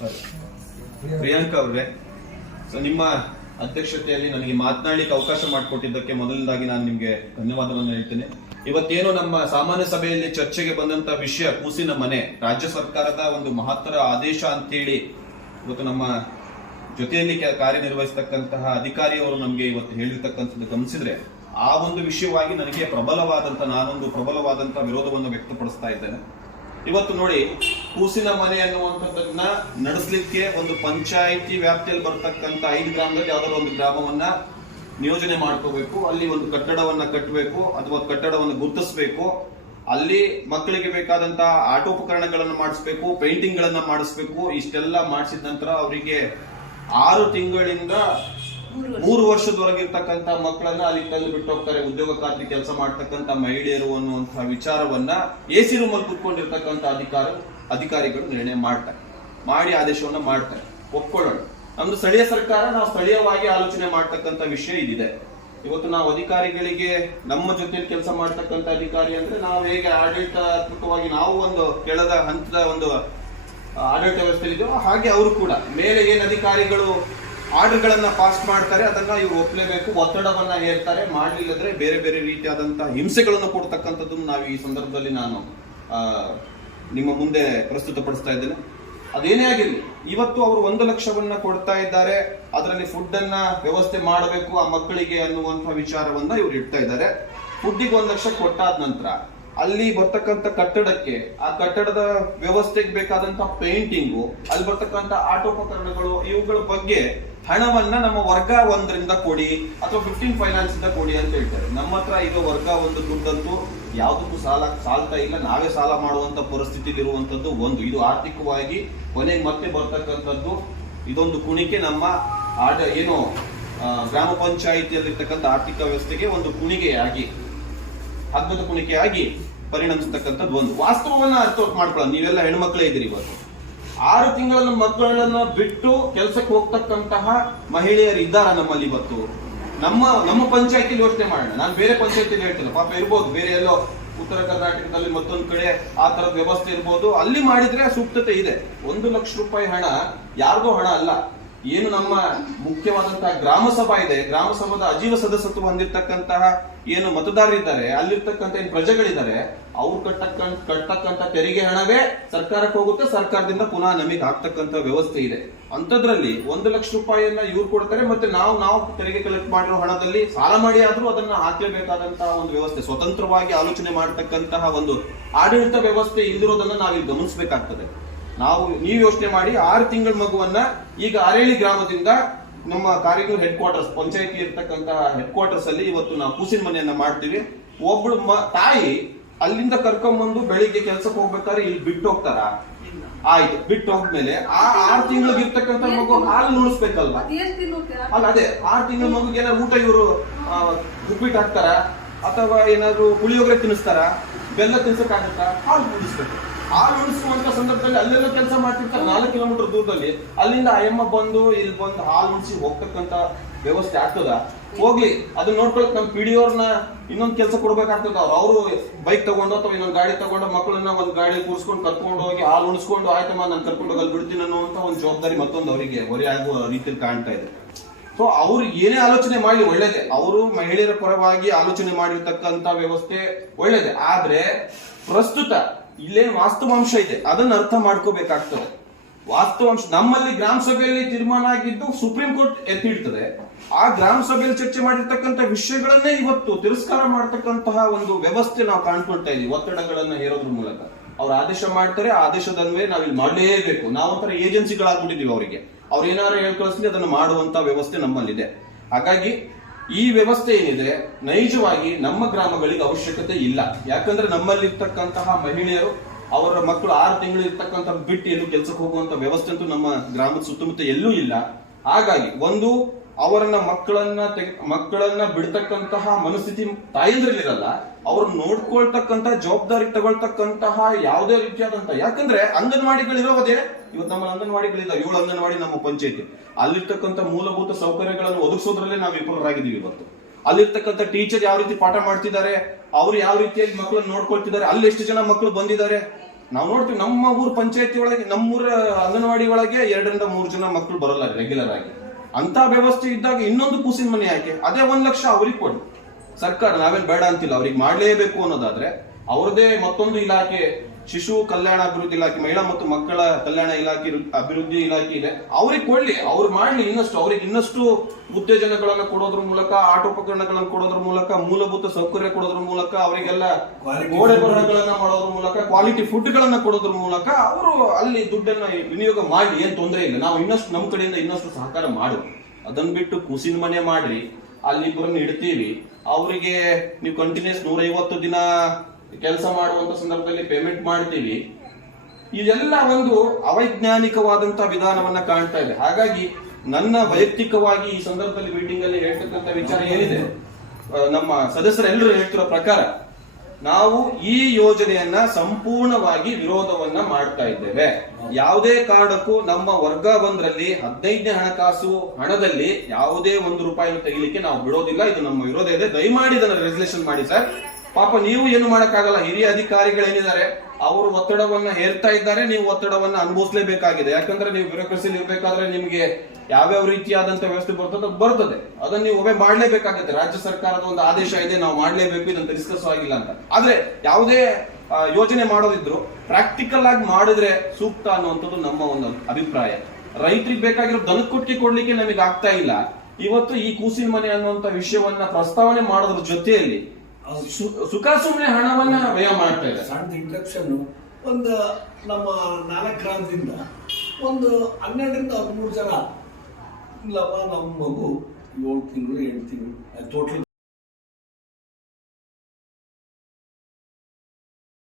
ಪ್ರಿಯಾಂಕಾ ಅವ್ರೆ ಸೊ ನಿಮ್ಮ ಅಧ್ಯಕ್ಷತೆಯಲ್ಲಿ ನನಗೆ ಮಾತನಾಡಲಿಕ್ಕೆ ಅವಕಾಶ ಮಾಡಿಕೊಟ್ಟಿದ್ದಕ್ಕೆ ಮೊದಲನೇದಾಗಿ ನಾನು ನಿಮಗೆ ಧನ್ಯವಾದವನ್ನು ಹೇಳ್ತೇನೆ. ಇವತ್ತೇನು ನಮ್ಮ ಸಾಮಾನ್ಯ ಸಭೆಯಲ್ಲಿ ಚರ್ಚೆಗೆ ಬಂದಂತ ವಿಷಯ ಕೂಸಿನ ಮನೆ, ರಾಜ್ಯ ಸರ್ಕಾರದ ಒಂದು ಮಹತ್ತರ ಆದೇಶ ಅಂತೇಳಿ ಇವತ್ತು ನಮ್ಮ ಜೊತೆಯಲ್ಲಿ ಕಾರ್ಯನಿರ್ವಹಿಸ್ತಕ್ಕಂತಹ ಅಧಿಕಾರಿಯವರು ನಮಗೆ ಇವತ್ತು ಹೇಳಿರ್ತಕ್ಕಂಥದ್ದು ಗಮನಿಸಿದ್ರೆ, ಆ ಒಂದು ವಿಷಯವಾಗಿ ನನಗೆ ಪ್ರಬಲವಾದಂತ ನಾನೊಂದು ಪ್ರಬಲವಾದಂತ ವಿರೋಧವನ್ನು ವ್ಯಕ್ತಪಡಿಸ್ತಾ ಇದ್ದೇನೆ. ಇವತ್ತು ನೋಡಿ, ಕೂಸಿನ ಮನೆ ಅನ್ನುವಂಥದ್ದನ್ನ ನಡೆಸಲಿಕ್ಕೆ ಒಂದು ಪಂಚಾಯಿತಿ ವ್ಯಾಪ್ತಿಯಲ್ಲಿ ಬರ್ತಕ್ಕಂಥ ಐದು ಗ್ರಾಮದಲ್ಲಿ ಯಾವ್ದಾದ್ರು ಒಂದು ಗ್ರಾಮವನ್ನ ನಿಯೋಜನೆ ಮಾಡ್ಕೋಬೇಕು. ಅಲ್ಲಿ ಒಂದು ಕಟ್ಟಡವನ್ನ ಕಟ್ಟಬೇಕು ಅಥವಾ ಕಟ್ಟಡವನ್ನು ಗುರುತಿಸಬೇಕು. ಅಲ್ಲಿ ಮಕ್ಕಳಿಗೆ ಬೇಕಾದಂತಹ ಆಟೋಪಕರಣಗಳನ್ನು ಮಾಡಿಸ್ಬೇಕು ಪೇಂಟಿಂಗ್ ಗಳನ್ನ ಮಾಡಿಸ್ಬೇಕು. ಇಷ್ಟೆಲ್ಲ ಮಾಡಿಸಿದ ನಂತರ ಅವರಿಗೆ ಆರು ತಿಂಗಳಿಂದ ಮೂರು ವರ್ಷದೊಳಗೆ ಇರ್ತಕ್ಕಂತ ಮಕ್ಕಳನ್ನ ಅಲ್ಲಿ ತಂದು ಬಿಟ್ಟು ಹೋಗ್ತಾರೆ. ಉದ್ಯೋಗ ಖಾತ್ರಿ ಕೆಲಸ ಮಾಡ್ತಕ್ಕಂತ ಮಹಿಳೆಯರು ಅನ್ನುವಂತಹ ವಿಚಾರವನ್ನ ಎಸಿ ರೂಮ್ ಅಲ್ಲಿ ಕುತ್ಕೊಂಡಿರ್ತಕ್ಕಂತ ಅಧಿಕಾರ ಅಧಿಕಾರಿಗಳು ನಿರ್ಣಯ ಮಾಡ್ತಾರೆ. ಮಾಡಿ ಆದೇಶವನ್ನ ಮಾಡ್ತಾರೆ. ಒಪ್ಕೊಳ್ಳೋಣ. ನಮ್ದು ಸ್ಥಳೀಯ ಸರ್ಕಾರ, ನಾವು ಸ್ಥಳೀಯವಾಗಿ ಆಲೋಚನೆ ಮಾಡ್ತಕ್ಕಂತ ವಿಷಯ ಇದಿದೆ. ಇವತ್ತು ನಾವು ಅಧಿಕಾರಿಗಳಿಗೆ ನಮ್ಮ ಜೊತೆ ಕೆಲಸ ಮಾಡ್ತಕ್ಕಂತ ಅಧಿಕಾರಿ ಅಂದ್ರೆ ನಾವು ಹೇಗೆ ಆಡಳಿತಾತ್ಮಕವಾಗಿ ನಾವು ಒಂದು ಕೆಳದ ಹಂತದ ಒಂದು ಆಡಳಿತ ವ್ಯವಸ್ಥೆ ಇದೆಯೋ ಹಾಗೆ ಅವರು ಕೂಡ. ಮೇಲೆ ಏನ್ ಅಧಿಕಾರಿಗಳು ಆರ್ಡರ್ ಗಳನ್ನ ಪಾಸ್ ಮಾಡ್ತಾರೆ, ಅದನ್ನ ಇವ್ರು ಒಪ್ಲೇಬೇಕು, ಒತ್ತಡವನ್ನ ಹೇಳ್ತಾರೆ ಮಾಡ್ಲಿಲ್ಲದ್ರೆ ಬೇರೆ ಬೇರೆ ರೀತಿಯಾದಂತಹ ಹಿಂಸೆಗಳನ್ನು ಕೊಡ್ತಕ್ಕಂಥದ್ದು ನಾವು ಈ ಸಂದರ್ಭದಲ್ಲಿ ನಾನು ನಿಮ್ಮ ಮುಂದೆ ಪ್ರಸ್ತುತಪಡಿಸ್ತಾ ಇದ್ದೇನೆ. ಅದೇನೇ ಆಗಿರಲಿ, ಇವತ್ತು ಅವರು ಒಂದು ಲಕ್ಷವನ್ನ ಕೊಡ್ತಾ ಇದ್ದಾರೆ, ಅದರಲ್ಲಿ ಫುಡ್ ಅನ್ನ ವ್ಯವಸ್ಥೆ ಮಾಡಬೇಕು ಆ ಮಕ್ಕಳಿಗೆ ಅನ್ನುವಂತಹ ವಿಚಾರವನ್ನ ಇವ್ರು ಇಡ್ತಾ ಇದ್ದಾರೆ. ಫುಡ್ಡಿಗೆ ಒಂದು ಲಕ್ಷ ಕೊಟ್ಟಾದ ನಂತರ, ಅಲ್ಲಿ ಬರ್ತಕ್ಕಂಥ ಕಟ್ಟಡಕ್ಕೆ, ಆ ಕಟ್ಟಡದ ವ್ಯವಸ್ಥೆಗೆ ಬೇಕಾದಂತಹ ಪೇಂಟಿಂಗು ಅಲ್ಲಿ ಬರ್ತಕ್ಕಂಥ ಆಟೋಪಕರಣಗಳು, ಇವುಗಳ ಬಗ್ಗೆ ಹಣವನ್ನ ನಮ್ಮ ವರ್ಗ ಒಂದರಿಂದ ಕೊಡಿ ಅಥವಾ ಫಿಫ್ಟೀನ್ ಫೈನಾನ್ಸ್ ಇಂದ ಕೊಡಿ ಅಂತ ಹೇಳ್ತಾರೆ. ನಮ್ಮ ಹತ್ರ ಈಗ ವರ್ಗ ಒಂದು ದುಡ್ಡಂತೂ ಯಾವುದಕ್ಕೂ ಸಾಲ ಸಾಲ್ತಾ ಇಲ್ಲ. ನಾವೇ ಸಾಲ ಮಾಡುವಂತ ಪರಿಸ್ಥಿತಿ ಇರುವಂತದ್ದು ಒಂದು. ಇದು ಆರ್ಥಿಕವಾಗಿ ಕೊನೆಗೆ ಮತ್ತೆ ಬರ್ತಕ್ಕಂಥದ್ದು ಇದೊಂದು ಕುಣಿಕೆ. ನಮ್ಮ ಆಡ ಏನು ಗ್ರಾಮ ಪಂಚಾಯಿತಿಯಲ್ಲಿರ್ತಕ್ಕಂಥ ಆರ್ಥಿಕ ವ್ಯವಸ್ಥೆಗೆ ಒಂದು ಕುಣಿಗೆಯಾಗಿ ಅದ್ಭುತ ಕುಣಿಕೆಯಾಗಿ ಪರಿಣಮಿಸ್ತಕ್ಕಂಥದ್ದು ಒಂದು. ವಾಸ್ತವವನ್ನ ಅರ್ಥ ಮಾಡ್ಕೊಳ್ಳೋಣ. ನೀವೆಲ್ಲ ಹೆಣ್ಮಕ್ಳೇ ಇದ್ದೀರಿ ಇವತ್ತು. ಆರು ತಿಂಗಳ ಮಕ್ಕಳನ್ನ ಬಿಟ್ಟು ಕೆಲಸಕ್ಕೆ ಹೋಗ್ತಕ್ಕಂತಹ ಮಹಿಳೆಯರು ಇದ್ದಾರ ನಮ್ಮಲ್ಲಿ ಇವತ್ತು? ನಮ್ಮ ನಮ್ಮ ಪಂಚಾಯತಿ ಯೋಚನೆ ಮಾಡೋಣ. ನಾನು ಬೇರೆ ಪಂಚಾಯತಿಲಿ ಹೇಳ್ತೇನೆ ಪಾಪ ಇರ್ಬೋದು. ಬೇರೆ ಎಲ್ಲೋ ಉತ್ತರ ಕರ್ನಾಟಕದಲ್ಲಿ ಮತ್ತೊಂದು ಕಡೆ ಆ ತರದ ವ್ಯವಸ್ಥೆ ಇರ್ಬೋದು. ಅಲ್ಲಿ ಮಾಡಿದ್ರೆ ಸೂಕ್ತತೆ ಇದೆ. ಒಂದು ಲಕ್ಷ ರೂಪಾಯಿ ಹಣ ಯಾರಿಗೂ ಹಣ ಅಲ್ಲ. ಏನು ನಮ್ಮ ಮುಖ್ಯವಾದಂತಹ ಗ್ರಾಮ ಸಭಾ ಇದೆ, ಗ್ರಾಮ ಸಭಾದ ಅಜೀವ ಸದಸ್ಯತ್ವ ಹೊಂದಿರ್ತಕ್ಕಂತಹ ಏನು ಮತದಾರರಿದ್ದಾರೆ ಅಲ್ಲಿರ್ತಕ್ಕಂಥ ಏನು ಪ್ರಜೆಗಳಿದ್ದಾರೆ, ಅವ್ರು ಕಟ್ಟಕ್ಕಂತ ಕಟ್ಟಕ್ಕಂತ ತೆರಿಗೆ ಹಣವೇ ಸರ್ಕಾರಕ್ಕೆ ಹೋಗುತ್ತೆ, ಸರ್ಕಾರದಿಂದ ಪುನಃ ನಮಗೆ ಆಗ್ತಕ್ಕಂಥ ವ್ಯವಸ್ಥೆ ಇದೆ. ಅಂಥದ್ರಲ್ಲಿ ಒಂದು ಲಕ್ಷ ರೂಪಾಯಿಯನ್ನ ಇವ್ರು ಕೊಡ್ತಾರೆ, ಮತ್ತೆ ನಾವು ನಾವು ತೆರಿಗೆ ಕಲೆಕ್ಟ್ ಮಾಡಿರೋ ಹಣದಲ್ಲಿ ಸಾಲ ಮಾಡಿ ಆದ್ರೂ ಅದನ್ನ ಹಾಕಲೇಬೇಕಾದಂತಹ ಒಂದು ವ್ಯವಸ್ಥೆ, ಸ್ವತಂತ್ರವಾಗಿ ಆಲೋಚನೆ ಮಾಡತಕ್ಕಂತಹ ಒಂದು ಆಡಳಿತ ವ್ಯವಸ್ಥೆ ಇಲ್ದಿರೋದನ್ನ ನಾವಿಲ್ಲಿ ಗಮನಿಸಬೇಕಾಗ್ತದೆ. ನಾವು ನೀವು ಯೋಚನೆ ಮಾಡಿ ಆರು ತಿಂಗಳ ಮಗುವನ್ನ ಈಗ ಅರೇಳಿ ಗ್ರಾಮದಿಂದ ನಮ್ಮ ಕಾರ್ಯಕ್ರಮ ಹೆಡ್ ಕ್ವಾರ್ಟರ್ಸ್ ಪಂಚಾಯತಿ ಇರ್ತಕ್ಕಂತಹ ಹೆಡ್ ಕ್ವಾರ್ಟರ್ಸ್ ಅಲ್ಲಿ ಇವತ್ತು ನಾವು ಕೂಸಿನ ಮನೆಯನ್ನ ಮಾಡ್ತೀವಿ. ಒಬ್ಳು ಮ- ತಾಯಿ ಅಲ್ಲಿಂದ ಕರ್ಕೊಂಡ್ಬಂದು ಬೆಳಿಗ್ಗೆ ಕೆಲ್ಸಕ್ಕೆ ಹೋಗ್ಬೇಕಾದ್ರೆ ಇಲ್ಲಿ ಬಿಟ್ಟು ಹೋಗ್ತಾರ? ಆಯ್ತು ಬಿಟ್ಟು ಹೋದ್ಮೇಲೆ ಆ ಆರ್ ತಿಂಗಳಿಗೆ ಇರ್ತಕ್ಕಂಥ ಮಗು ಹಾಲು ನುಡಿಸ್ಬೇಕಲ್ವ? ಅಲ್ಲ ಅದೇ ಆರ್ ತಿಂಗಳ ಮಗುಗೆ ಏನಾದ್ರು ಊಟ ಇವರು ಉಪ್ಪಿಟ್ಟು ಹಾಕ್ತಾರ? ಅಥವಾ ಏನಾದ್ರು ಪುಳಿಯೋಗರೆ ತಿನ್ನಿಸ್ತಾರ? ಬೆಲ್ಲ ತಿನ್ಸಕ್ಕಾಗತ್ತಾ? ಹಾಲು ಉಳಿಸ್ಬೇಕು ಹಾಲು ಉಣಿಸುವಂತ ಸಂದರ್ಭದಲ್ಲಿ ಅಲ್ಲೆಲ್ಲ ಕೆಲಸ ಮಾಡ್ತಿರ್ತಾರೆ. ನಾಲ್ಕು ಕಿಲೋಮೀಟರ್ ದೂರದಲ್ಲಿ. ಅಲ್ಲಿಂದ ಅಯ್ಯಮ್ಮ ಬಂದು, ಇಲ್ಲಿ ಬಂದು ಹಾಲು ಉಣಿಸಿ ಹೋಗ್ತಕ್ಕಂತ ವ್ಯವಸ್ಥೆ ಆಗ್ತದ? ಹೋಗ್ಲಿ, ಅದನ್ನ ನೋಡ್ಕೊಳಕ್ ನಮ್ ಪಿಡಿಯೋರ್ನ ಇನ್ನೊಂದ್ ಕೆಲಸ ಕೊಡ್ಬೇಕಾಗ್ತದ? ಅವ್ರು ಅವರು ಬೈಕ್ ತಗೊಂಡು ಅಥವಾ ಇನ್ನೊಂದ್ ಗಾಡಿ ತಗೊಂಡು ಮಕ್ಕಳನ್ನ ಒಂದ್ ಗಾಡಿ ಕೂರಿಸ್ಕೊಂಡು ಕರ್ಕೊಂಡು ಹೋಗಿ ಹಾಲು ಉಣಿಸ್ಕೊಂಡು ಆಯ್ತಮ್ಮ ನಾನು ಕರ್ಕೊಂಡು ಹೋಗಿ ಬಿಡ್ತೀನಿ ಅನ್ನುವಂತ ಒಂದು ಜವಾಬ್ದಾರಿ ಮತ್ತೊಂದು ಅವರಿಗೆ ಹೊರೆ ಆಗುವ ರೀತಿಯಲ್ಲಿ ಕಾಣ್ತಾ ಇದೆ. ಸೊ ಅವ್ರು ಏನೇ ಆಲೋಚನೆ ಮಾಡಲಿ ಒಳ್ಳೇದೇ. ಅವರು ಮಹಿಳೆಯರ ಪರವಾಗಿ ಆಲೋಚನೆ ಮಾಡಿರ್ತಕ್ಕಂತ ವ್ಯವಸ್ಥೆ ಒಳ್ಳೇದೆ. ಆದ್ರೆ, ಪ್ರಸ್ತುತ ಇಲ್ಲೇನು ವಾಸ್ತವಾಂಶ ಇದೆ? ಅದನ್ನ ಅರ್ಥ ಮಾಡ್ಕೋಬೇಕಾಗ್ತದೆ. ವಾಸ್ತವಾಂಶ, ನಮ್ಮಲ್ಲಿ ಗ್ರಾಮ ಸಭೆಯಲ್ಲಿ ತೀರ್ಮಾನ ಆಗಿದ್ದು ಸುಪ್ರೀಂ ಕೋರ್ಟ್ ಎತ್ತಿಡ್ತದೆ. ಆ ಗ್ರಾಮ ಸಭೆಯಲ್ಲಿ ಚರ್ಚೆ ಮಾಡಿರ್ತಕ್ಕಂಥ ವಿಷಯಗಳನ್ನೇ ಇವತ್ತು ತಿರಸ್ಕಾರ ಮಾಡತಕ್ಕಂತಹ ಒಂದು ವ್ಯವಸ್ಥೆ ನಾವು ಕಾಣ್ಕೊಳ್ತಾ ಇದೀವಿ, ಒತ್ತಡಗಳನ್ನ ಹೇರೋದ್ರ ಮೂಲಕ. ಅವ್ರು ಆದೇಶ ಮಾಡ್ತಾರೆ ಆ ನಾವಿಲ್ಲಿ ಮಾಡಲೇಬೇಕು. ನಾವೊಂಥರ ಏಜೆನ್ಸಿಗಳಾಗ್ಬಿಟ್ಟಿದೀವಿ ಅವರಿಗೆ. ಅವ್ರು ಏನಾರು ಹೇಳ್ಕೊಳಿಸ್ಲಿ, ಅದನ್ನು ಮಾಡುವಂತ ವ್ಯವಸ್ಥೆ ನಮ್ಮಲ್ಲಿದೆ. ಹಾಗಾಗಿ ಈ ವ್ಯವಸ್ಥೆ ಏನಿದೆ, ನೈಜವಾಗಿ ನಮ್ಮ ಗ್ರಾಮಗಳಿಗೆ ಅವಶ್ಯಕತೆ ಇಲ್ಲ. ಯಾಕಂದ್ರೆ ನಮ್ಮಲ್ಲಿರ್ತಕ್ಕಂತಹ ಮಹಿಳೆಯರು, ಅವರ ಮಕ್ಕಳು ಆರು ತಿಂಗಳು ಇರ್ತಕ್ಕಂಥ ಬಿಟ್ಟು ಏನು ಕೆಲಸಕ್ಕೆ ಹೋಗುವಂತ ವ್ಯವಸ್ಥೆ ಅಂತೂ ನಮ್ಮ ಗ್ರಾಮದ ಸುತ್ತಮುತ್ತ ಎಲ್ಲೂ ಇಲ್ಲ. ಹಾಗಾಗಿ ಒಂದು ಅವರನ್ನ ಮಕ್ಕಳನ್ನ ತೆಗೆ ಮಕ್ಕಳನ್ನ ಬಿಡ್ತಕ್ಕಂತಹ ಮನಸ್ಥಿತಿ ತಾಯಂದ್ರಲ್ಲಿರಲ್ಲ, ಅವ್ರನ್ನ ನೋಡ್ಕೊಳ್ತಕ್ಕಂತ ಜವಾಬ್ದಾರಿ ತಗೊಳ್ತಕ್ಕಂತಹ ಯಾವುದೇ ರೀತಿಯಾದಂತ ಯಾಕಂದ್ರೆ ಅಂಗನವಾಡಿಗಳಿರೋದೇ ಇವತ್ತು ನಮ್ಮ ಅಂಗನವಾಡಿಗಳಿಲ್ಲ ಏಳು ಅಂಗನವಾಡಿ ನಮ್ಮ ಪಂಚಾಯತಿ. ಅಲ್ಲಿರ್ತಕ್ಕಂಥ ಮೂಲಭೂತ ಸೌಕರ್ಯಗಳನ್ನು ಒದಗಿಸೋದ್ರಲ್ಲೇ ನಾವು ವಿಫಲರಾಗಿದ್ದೀವಿ ಇವತ್ತು. ಅಲ್ಲಿರ್ತಕ್ಕಂಥ ಟೀಚರ್ ಯಾವ ರೀತಿ ಪಾಠ ಮಾಡ್ತಿದ್ದಾರೆ, ಅವ್ರು ಯಾವ ರೀತಿಯಾಗಿ ಮಕ್ಕಳನ್ನ ನೋಡ್ಕೊಳ್ತಿದ್ದಾರೆ, ಅಲ್ಲಿ ಎಷ್ಟು ಜನ ಮಕ್ಕಳು ಬಂದಿದ್ದಾರೆ. ನಾವು ನೋಡ್ತೀವಿ, ನಮ್ಮ ಊರ್ ಪಂಚಾಯತಿ ಒಳಗೆ ನಮ್ಮೂರ ಅಂಗನವಾಡಿ ಒಳಗೆ ಎರಡರಿಂದ ಮೂರು ಜನ ಮಕ್ಕಳು ಬರಲ್ಲ ರೆಗ್ಯುಲರ್ ಆಗಿ. ಅಂತ ವ್ಯವಸ್ಥೆ ಇದ್ದಾಗ ಇನ್ನೊಂದು ಕೂಸಿನ ಮನೆ ಯಾಕೆ? ಅದೇ ಒಂದ್ ಲಕ್ಷ ಅವ್ರಿಗೆ ಕೊಡಿ. ಸರ್ಕಾರ ನಾವೇನ್ ಬೇಡ ಅಂತಿಲ್ಲ, ಅವ್ರಿಗೆ ಮಾಡ್ಲೇಬೇಕು ಅನ್ನೋದಾದ್ರೆ ಅವ್ರದೇ ಮತ್ತೊಂದು ಇಲಾಖೆ ಶಿಶು ಕಲ್ಯಾಣ ಅಭಿವೃದ್ಧಿ ಇಲಾಖೆ ಮಹಿಳಾ ಮತ್ತು ಮಕ್ಕಳ ಕಲ್ಯಾಣ ಇಲಾಖೆ ಅಭಿವೃದ್ಧಿ ಇಲಾಖೆ ಇದೆ. ಅವ್ರಿಗೆ ಕೊಡ್ಲಿ. ಅವ್ರು ಮಾಡ್ಲಿ ಇನ್ನಷ್ಟು. ಅವ್ರಿಗೆ ಇನ್ನಷ್ಟು ಉತ್ತೇಜನಗಳನ್ನ ಕೊಡೋದ್ರ ಮೂಲಕ ಆಟೋಪಕರಣಗಳನ್ನ ಕೊಡೋದ್ರ ಮೂಲಕ ಮೂಲಭೂತ ಸೌಕರ್ಯ ಕೊಡೋದ್ರ ಮೂಲಕ ಅವರಿಗೆಲ್ಲ ಗೋಡೆ ಬರಹಗಳನ್ನ ಮಾಡೋದ್ರ ಮೂಲಕ ಕ್ವಾಲಿಟಿ ಫುಡ್ ಗಳನ್ನ ಕೊಡೋದ್ರ ಮೂಲಕ ಅವರು ಅಲ್ಲಿ ದುಡ್ಡನ್ನ ವಿನಿಯೋಗ ಮಾಡಿ ಏನ್ ತೊಂದರೆ ಇಲ್ಲ. ನಾವು ಇನ್ನಷ್ಟು ನಮ್ಮ ಕಡೆಯಿಂದ ಇನ್ನಷ್ಟು ಸಹಕಾರ ಮಾಡುವ ಅದನ್ನ ಬಿಟ್ಟು ಕುಸಿನ ಮನೆ ಮಾಡ್ರಿ. ಅಲ್ಲಿ ಇಬ್ಬರನ್ನ ಇಡ್ತೀವಿ. ಅವರಿಗೆ ನೀವು ಕಂಟಿನ್ಯೂಸ್ ನೂರೈವತ್ತು ದಿನ ಕೆಲಸ ಮಾಡುವಂತ ಸಂದರ್ಭದಲ್ಲಿ ಪೇಮೆಂಟ್ ಮಾಡ್ತೀವಿ. ಇದೆಲ್ಲ ಒಂದು ಅವೈಜ್ಞಾನಿಕವಾದಂತ ವಿಧಾನವನ್ನ ಕಾಣ್ತಾ ಇದೆ. ಹಾಗಾಗಿ ನನ್ನ ವೈಯಕ್ತಿಕವಾಗಿ ಈ ಸಂದರ್ಭದಲ್ಲಿ ಮೀಟಿಂಗ್ ಅಲ್ಲಿ ಹೇಳ್ತಕ್ಕಂಥ ವಿಚಾರ ಏನಿದೆ? ನಮ್ಮ ಸದಸ್ಯರೆಲ್ಲರೂ ಹೇಳ್ತಿರೋ ಪ್ರಕಾರ ನಾವು ಈ ಯೋಜನೆಯನ್ನ ಸಂಪೂರ್ಣವಾಗಿ ವಿರೋಧವನ್ನ ಮಾಡ್ತಾ ಇದ್ದೇವೆ. ಯಾವುದೇ ಕಾರಣಕ್ಕೂ ನಮ್ಮ ವರ್ಗ ಒಂದರಲ್ಲಿ ಹದಿನೈದನೇ ಹಣಕಾಸು ಹಣದಲ್ಲಿ ಯಾವುದೇ ಒಂದು ರೂಪಾಯಿಯನ್ನು ತೆಗಿಲಿಕ್ಕೆ ನಾವು ಬಿಡೋದಿಲ್ಲ. ಇದು ನಮ್ಮ ವಿರೋಧ ಇದೆ. ದಯಮಾಡಿ ಇದನ್ನ ರೆಸಲ್ಯೂಷನ್ ಮಾಡಿ ಸರ್. ಪಾಪ ನೀವು ಏನು ಮಾಡಕ್ಕಾಗಲ್ಲ, ಹಿರಿಯ ಅಧಿಕಾರಿಗಳೇನಿದ್ದಾರೆ, ಅವರು ಒತ್ತಡವನ್ನ ಹೇರ್ತಾ ಇದ್ದಾರೆ, ನೀವು ಒತ್ತಡವನ್ನ ಅನುಭವಿಸಲೇಬೇಕಾಗಿದೆ. ಯಾಕಂದ್ರೆ ನೀವು ಬ್ಯೂರೋಕ್ರಸಿಲಿ ಇರ್ಬೇಕಾದ್ರೆ ನಿಮಗೆ ಯಾವ್ಯಾವ ರೀತಿಯಾದಂತ ವ್ಯವಸ್ಥೆ ಬರ್ತದೆ ಬರ್ತದೆ. ಅದನ್ನ ನೀವು ಒಮ್ಮೆ ಮಾಡ್ಲೇಬೇಕಾಗತ್ತೆ. ರಾಜ್ಯ ಸರ್ಕಾರದ ಒಂದು ಆದೇಶ ಇದೆ, ನಾವು ಮಾಡ್ಲೇಬೇಕು, ಇದನ್ನು ಡಿಸ್ಕಸ್ ಆಗಿಲ್ಲ ಅಂತ. ಆದ್ರೆ ಯಾವುದೇ ಯೋಜನೆ ಮಾಡೋದಿದ್ರು ಪ್ರಾಕ್ಟಿಕಲ್ ಆಗಿ ಮಾಡಿದ್ರೆ ಸೂಕ್ತ ಅನ್ನುವಂಥದ್ದು ನಮ್ಮ ಒಂದು ಅಭಿಪ್ರಾಯ. ರೈತರಿಗೆ ಬೇಕಾಗಿರೋ ದನಕೊಟ್ಟಿಗೆ ಕೊಡ್ಲಿಕ್ಕೆ ನಮಗೆ ಆಗ್ತಾ ಇಲ್ಲ. ಇವತ್ತು ಈ ಕೂಸಿನ ಮನೆ ಅನ್ನುವಂತ ವಿಷಯವನ್ನ ಪ್ರಸ್ತಾವನೆ ಮಾಡೋದ್ರ ಜೊತೆಯಲ್ಲಿ ಸುಖ ಸುಮ್ಮನೆ ಹಣವನ್ನ ವ್ಯಯ ಮಾಡ್ತಾ ಇದ್ದಾರೆ. ಸಣ್ಣ ಇಂಟ್ರಪ್ಷನ್ ಒಂದು ನಮ್ಮ ನಾಲ್ಕು ಗ್ರಾಮದಿಂದ ಒಂದು ಹನ್ನೆರಡರಿಂದ ಹದಿಮೂರು ಜನ ಇಲ್ಲಪ್ಪ ನಮ್ಮ ಮಗು ಏಳು ತಿಂಗಳು, ಎಂಟು ತಿಂಗಳು ಟೋಟಲ್